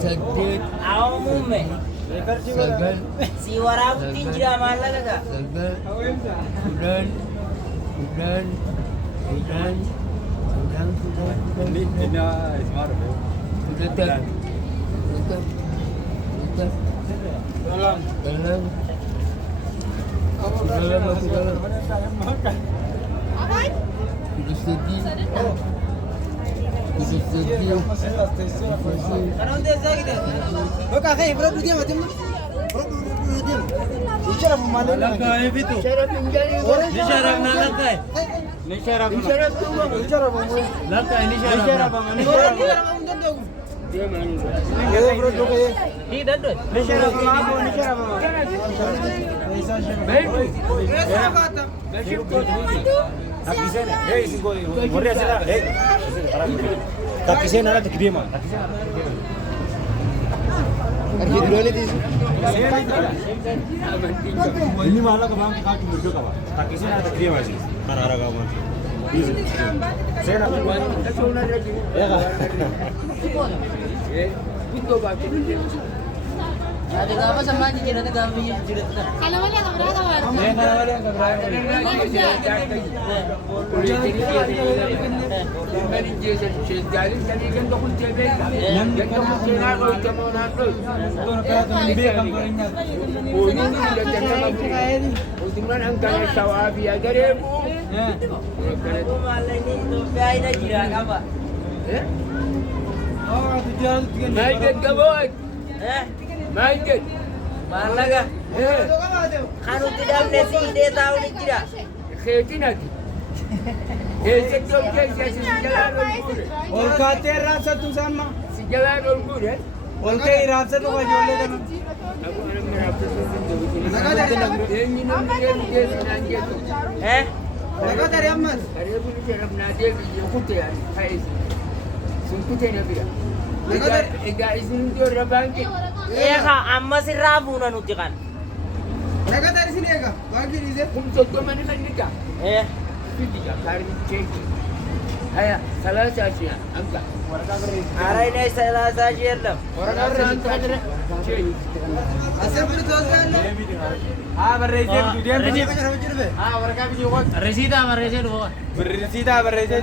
سديد عمومي سيورا بتنجا مالك سودان ini malah kebang kaki berdua kawan. Kaki saya ada dia masih. Karena kawan. Saya nak buat. Ya kan. Itu bagus. Ada apa sama aja cerita kami cerita. Kalau wali yang berapa kawan? Kalau wali yang berapa? Main Malaga. Kanu tidak nasi dia tahu ni tidak. Khetina. Sektor ke sejalan olgur. और खाते रात tu sama. Sejalan olgur है. और कई रात से तो का जोड़े kan. Aku orang merasa ini nanti. लगा तेरे अम्मा. Hari ini saya nanti yang kutu ya. Hai. Sungkutu ni apa? Ega izin tu orang bangkit. amma sirabuna nuti kan. लगा तेरे sini ya kak. Bagi ni je. Kumtok mana kan nikah? Tiga kali cek. Ayah, salah saja. Angka. Ara ini salah saja lah. Orang angka ada. Cek. Asal beri tu asal. हाँ बर्रेज़े वीडियो में Resita, Resita. बर्रेज़े